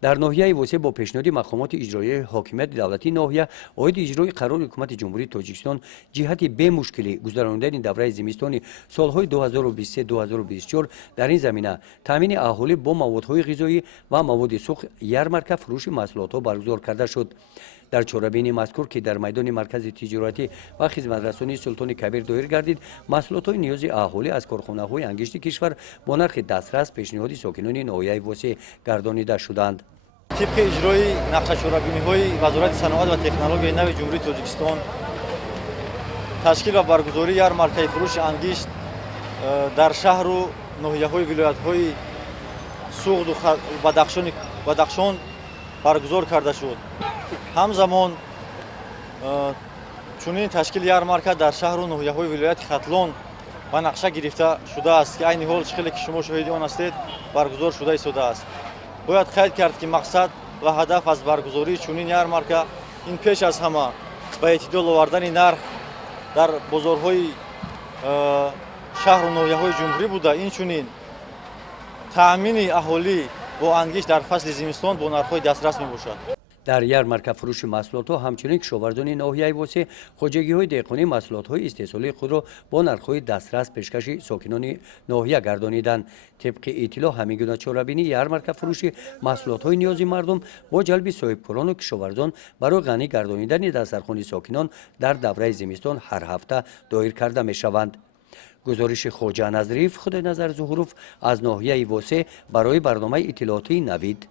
در ناحیه وسه با پیشنهاد مقامات اجرایی حاکمیت دولتی ناحیه عاید اجرای قرار حکومت جمهوری تاجیکستان جهت به مشکلی گذراندن دوره زمستانی سالهای 2023-2024 در این زمینه تامین اهالی با موادهای غذایی و مواد سوخت یارمارک فروش محصولات برگزار کرده شد. در چورابین مذکور که در میدان مرکز تجارتی و خدمترسانی سلطان کبیر دایر گردید، محصولات نیاز اهالی از کارخانه‌های انگشت کشور با نرخ دسترس پیشنهاد ساکنان ناحیه وسه گردانیده شدند. طبق اجرای نقشه چورابینی‌های وزارت صنعت و تکنولوژی نو جمهوری تاجیکستان تشکیل و برگزاری یارمارک‌های فروش انگشت در شهر و ناحیه‌های ولایت‌های سوغد و بدخشان برگزار کرده شد. همزمان چنین تشکیل یارمارک در شهر و ناحیه‌های ولایت خطلان و نقشه گرفته شده است که عین حال شکلی که شما شاهد آن هستید برگزار شده است. باید قید کرد که مقصد و هدف از برگزاری چنین یارمارک این پیش از همه به اعتدال آوردن نرخ در بازارهای شهر و ناحیه‌های جمهوری بوده، این چنین تأمین اهالی با انگشت در فصل زمستان با نرخ‌های دسترس میباشد. در یارمارک فروش محصولات همچنین کشاورزان ناحیه وسه خودجگی‌های دهقانی محصولات‌های استحصالی خود را با نرخ‌های دسترس پیشکش ساکنان ناحیه گردانیدند. طبق اطلاع همینگونه چورابینی یارمارک فروش محصولات‌های نیازی مردم با جلب صاحبکاران و کشاورزان برای غنی گردانیدن دسترخوان ساکنان در دوره زمستان هر هفته دایر کرده می‌شوند. گزارش خواجه نظریف خود نظر ظهوروف از ناحیه وسه برای برنامه اطلاعاتی نوید.